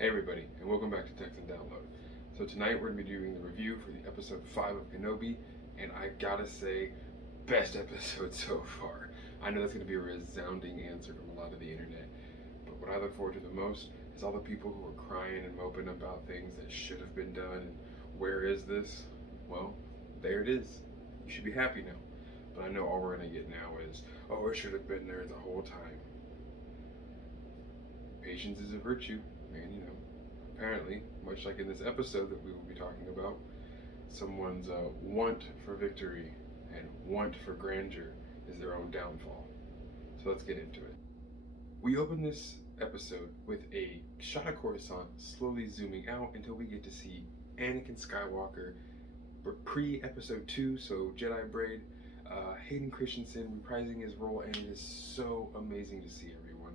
Hey everybody, and welcome back to Text and Download. So tonight we're going to be doing the review for the episode 5 of Kenobi, and I gotta say, best episode so far. I know that's going to be a resounding answer from a lot of the internet, but what I look forward to the most is all the people who are crying and moping about things that should have been done, and where is this? Well, there it is. You should be happy now. But I know all we're going to get now is, oh, it should have been there the whole time. Patience is a virtue, and apparently, much like in this episode that we will be talking about, someone's want for victory and want for grandeur is their own downfall. So let's get into it. We open this episode with a shot of Coruscant slowly zooming out until we get to see Anakin Skywalker pre-episode 2, so Jedi Braid, Hayden Christensen reprising his role, and it is so amazing to see everyone.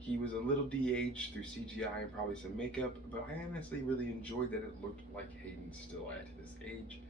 He was a little de-aged through CGI and probably some makeup, but I honestly really enjoyed that it looked like Hayden still at this age.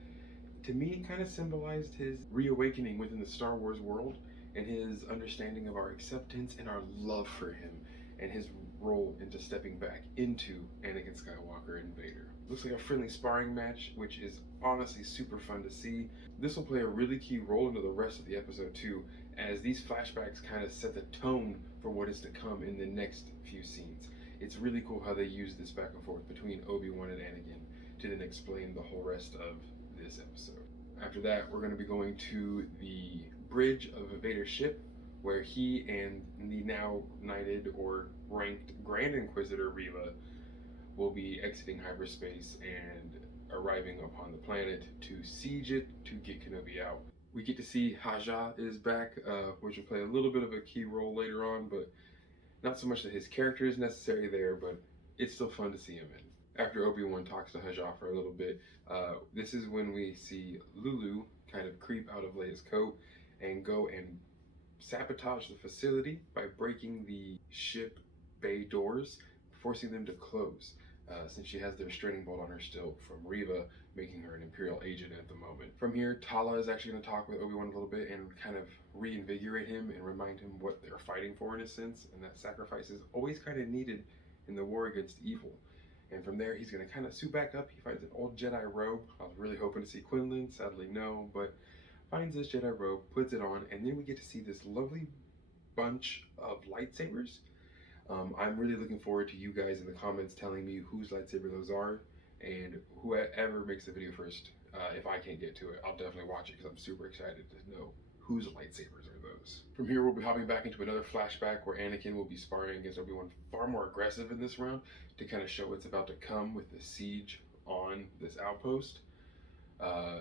To me, it kind of symbolized his reawakening within the Star Wars world and his understanding of our acceptance and our love for him and his role into stepping back into Anakin Skywalker and Vader. Looks like a friendly sparring match, which is honestly super fun to see. This will play a really key role into the rest of the episode too, as these flashbacks kind of set the tone for what is to come in the next few scenes. It's really cool how they use this back and forth between Obi-Wan and Anakin to then explain the whole rest of this episode. After that, we're going to be going to the bridge of a Vader ship, where he and the now knighted or ranked Grand Inquisitor Reva will be exiting hyperspace and arriving upon the planet to siege it to get Kenobi out. We get to see Haja is back, which will play a little bit of a key role later on, but not so much that his character is necessary there, but it's still fun to see him in. After Obi-Wan talks to Haja for a little bit, this is when we see Lulu kind of creep out of Leia's coat and go and sabotage the facility by breaking the ship bay doors, forcing them to close, since she has the restraining bolt on her still from Reva, making her an Imperial agent at the moment. From here, Tala is actually going to talk with Obi-Wan a little bit and kind of reinvigorate him and remind him what they're fighting for in a sense, and that sacrifice is always kind of needed in the war against evil. And from there, he's going to kind of suit back up. He finds an old Jedi robe. I was really hoping to see Quinlan, sadly no, but finds this Jedi robe, puts it on, and then we get to see this lovely bunch of lightsabers. I'm really looking forward to you guys in the comments telling me whose lightsaber those are, and whoever makes the video first, if I can't get to it, I'll definitely watch it because I'm super excited to know whose lightsabers are those. From here, we'll be hopping back into another flashback where Anakin will be sparring against Obi-Wan far more aggressive in this round to kind of show what's about to come with the siege on this outpost.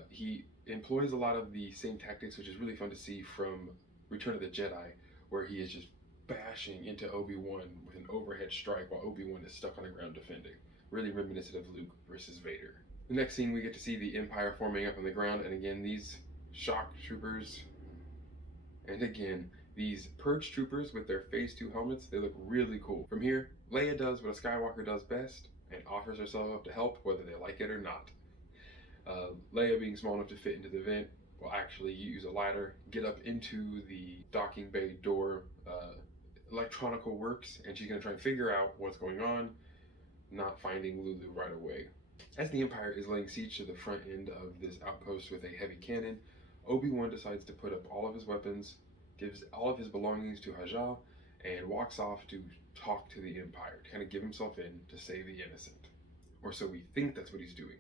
He employs a lot of the same tactics, which is really fun to see from Return of the Jedi, where he is just bashing into Obi-Wan with an overhead strike while Obi-Wan is stuck on the ground defending. Really reminiscent of Luke versus Vader. The next scene, we get to see the Empire forming up on the ground, and again, these shock troopers, and again, these purge troopers with their phase 2 helmets, they look really cool. From here, Leia does what a Skywalker does best and offers herself up to help whether they like it or not. Leia, being small enough to fit into the vent, will actually use a ladder, get up into the docking bay door, electronical works, and she's going to try and figure out what's going on, not finding Lulu right away. As the Empire is laying siege to the front end of this outpost with a heavy cannon, Obi-Wan decides to put up all of his weapons, gives all of his belongings to Haja, and walks off to talk to the Empire, to kind of give himself in to save the innocent. Or so we think that's what he's doing.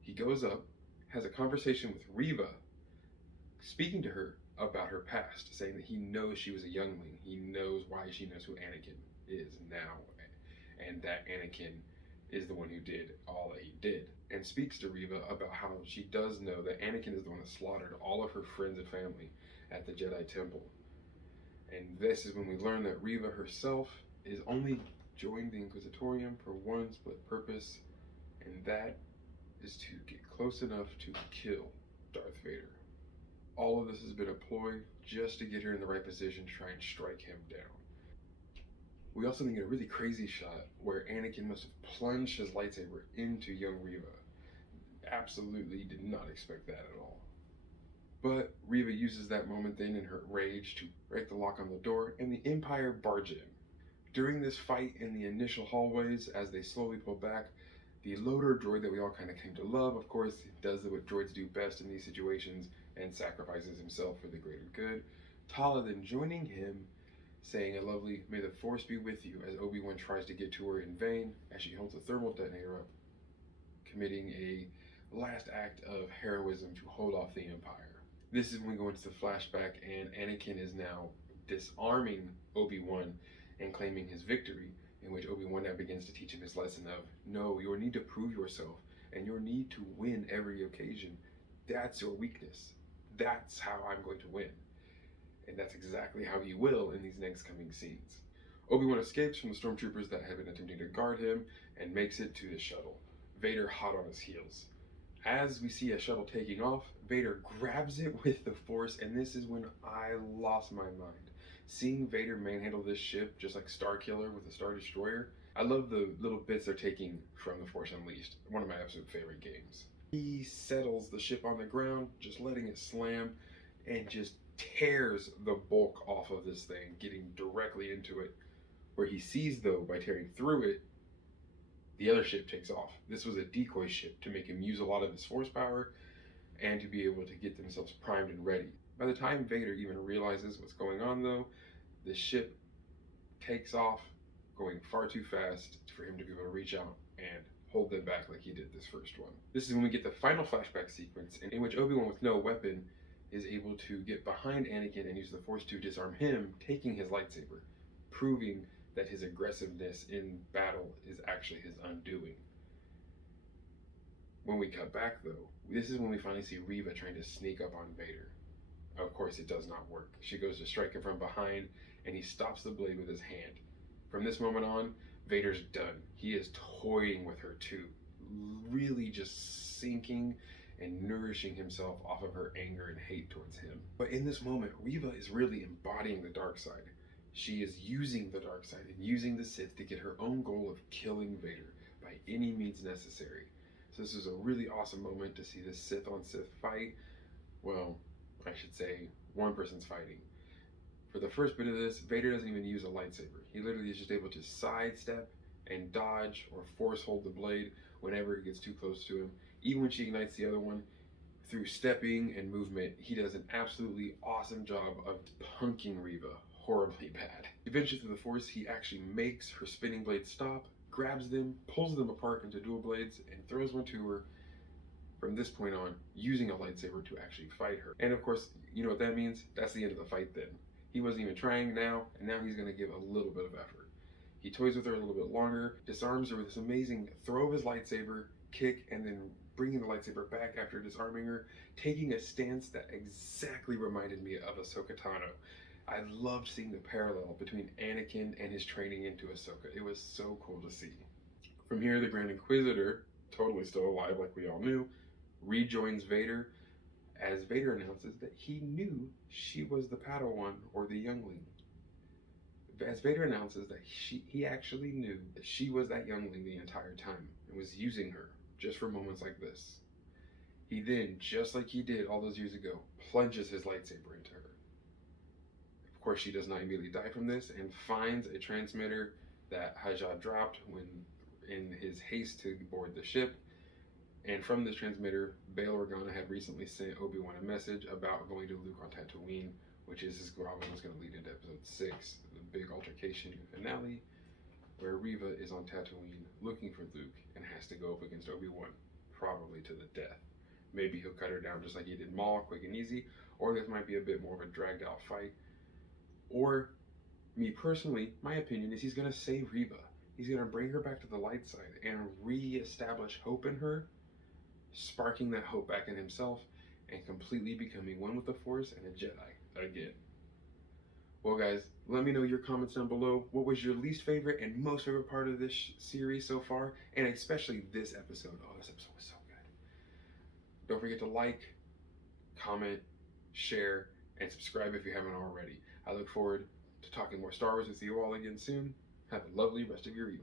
He goes up, has a conversation with Reva, speaking to her about her past, saying that he knows she was a youngling. He knows why she knows who Anakin is now, and that Anakin is the one who did all that he did. And speaks to Reva about how she does know that Anakin is the one that slaughtered all of her friends and family at the Jedi Temple. And this is when we learn that Reva herself is only joined the Inquisitorium for one split purpose, and that is to get close enough to kill Darth Vader. All of this has been a ploy just to get her in the right position to try and strike him down. We also get a really crazy shot where Anakin must have plunged his lightsaber into young Reva. Absolutely did not expect that at all. But Reva uses that moment then in her rage to break the lock on the door, and the Empire barge in. During this fight in the initial hallways, as they slowly pull back, the loader droid that we all kind of came to love, of course, does what droids do best in these situations and sacrifices himself for the greater good. Tala then joining him, saying a lovely, "May the Force be with you," as Obi-Wan tries to get to her in vain as she holds a thermal detonator up, committing a last act of heroism to hold off the Empire. This is when we go into the flashback, and Anakin is now disarming Obi-Wan and claiming his victory, in which Obi-Wan now begins to teach him his lesson of, no, your need to prove yourself and your need to win every occasion. That's your weakness. That's how I'm going to win. And that's exactly how he will in these next coming scenes. Obi-Wan escapes from the stormtroopers that have been attempting to guard him and makes it to the shuttle, Vader hot on his heels. As we see a shuttle taking off, Vader grabs it with the Force, and this is when I lost my mind. Seeing Vader manhandle this ship just like Starkiller with a Star Destroyer, I love the little bits they're taking from The Force Unleashed, one of my absolute favorite games. He settles the ship on the ground, just letting it slam, and just tears the bulk off of this thing, getting directly into it. Where he sees, though, by tearing through it, the other ship takes off. This was a decoy ship to make him use a lot of his force power and to be able to get themselves primed and ready. By the time Vader even realizes what's going on, though, the ship takes off, going far too fast for him to be able to reach out and hold them back like he did this first one. This is when we get the final flashback sequence in which Obi-Wan with no weapon is able to get behind Anakin and use the Force to disarm him, taking his lightsaber, proving that his aggressiveness in battle is actually his undoing. When we cut back, though, this is when we finally see Reva trying to sneak up on Vader. Of course, it does not work. She goes to strike him from behind, and he stops the blade with his hand. From this moment on, Vader's done. He is toying with her too, really just sinking and nourishing himself off of her anger and hate towards him. But in this moment, Reva is really embodying the dark side. She is using the dark side and using the Sith to get her own goal of killing Vader by any means necessary. So this is a really awesome moment to see this Sith on Sith fight. Well, I should say one person's fighting. For the first bit of this, Vader doesn't even use a lightsaber. He literally is just able to sidestep and dodge or force hold the blade whenever it gets too close to him. Even when she ignites the other one, through stepping and movement, he does an absolutely awesome job of punking Reva horribly bad. Eventually through the Force, he actually makes her spinning blades stop, grabs them, pulls them apart into dual blades, and throws one to her. From this point on, using a lightsaber to actually fight her. And of course, you know what that means? That's the end of the fight then. He wasn't even trying now, and now he's going to give a little bit of effort. He toys with her a little bit longer, disarms her with this amazing throw of his lightsaber, kick, and then bringing the lightsaber back after disarming her, taking a stance that exactly reminded me of Ahsoka Tano. I loved seeing the parallel between Anakin and his training into Ahsoka. It was so cool to see. From here, the Grand Inquisitor, totally still alive like we all knew, rejoins Vader as Vader announces that he knew she was the Padawan or the youngling. As Vader announces that he actually knew that she was that youngling the entire time and was using her just for moments like this. He then, just like he did all those years ago, plunges his lightsaber into her. Of course, she does not immediately die from this and finds a transmitter that Hajjah dropped when in his haste to board the ship. And from this transmitter, Bail Organa had recently sent Obi-Wan a message about going to Luke on Tatooine, which is probably what's going to lead into episode 6, the big altercation and finale, where Reva is on Tatooine looking for Luke and has to go up against Obi-Wan, probably to the death. Maybe he'll cut her down just like he did Maul, quick and easy, or this might be a bit more of a dragged out fight. Or, me personally, my opinion is he's going to save Reva. He's going to bring her back to the light side and re-establish hope in her, sparking that hope back in himself, and completely becoming one with the Force and a Jedi again. Well guys, let me know your comments down below. What was your least favorite and most favorite part of this series so far, and especially this episode. Oh, this episode was so good. Don't forget to like, comment, share, and subscribe if you haven't already. I look forward to talking more Star Wars with you all again soon. Have a lovely rest of your evening.